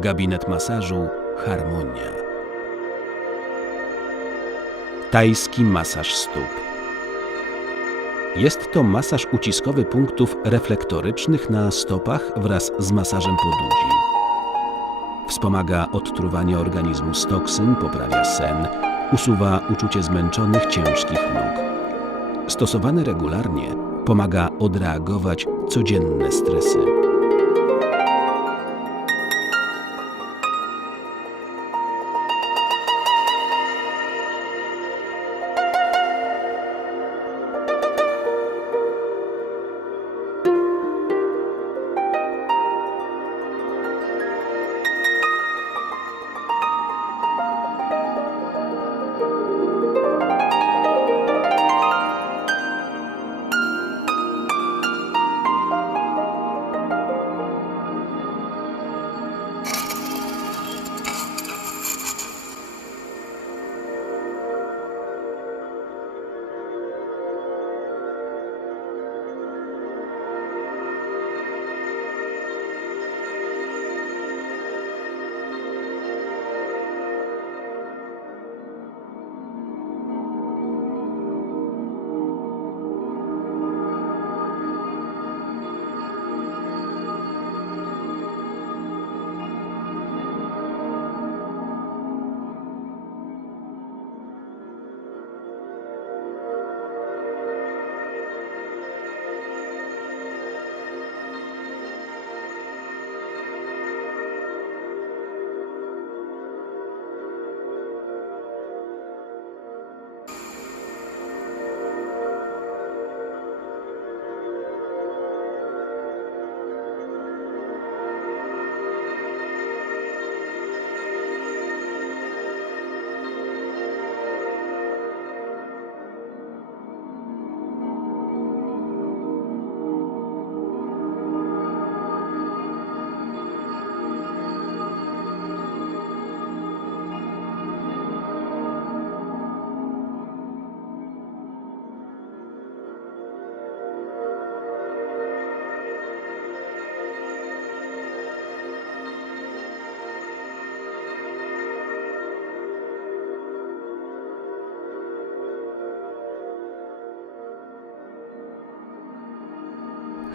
Gabinet masażu Harmonia. Tajski masaż stóp. Jest to masaż uciskowy punktów reflektorycznych na stopach wraz z masażem podudzi. Wspomaga odtruwanie organizmu z toksyn, poprawia sen, usuwa uczucie zmęczonych, ciężkich nóg. Stosowany regularnie pomaga odreagować codzienne stresy.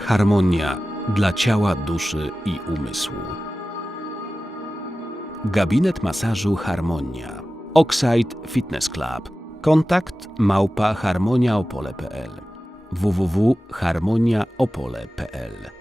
Harmonia dla ciała, duszy i umysłu. Gabinet masażu Harmonia. Oxide Fitness Club. Kontakt małpa harmoniaopole.pl www.harmoniaopole.pl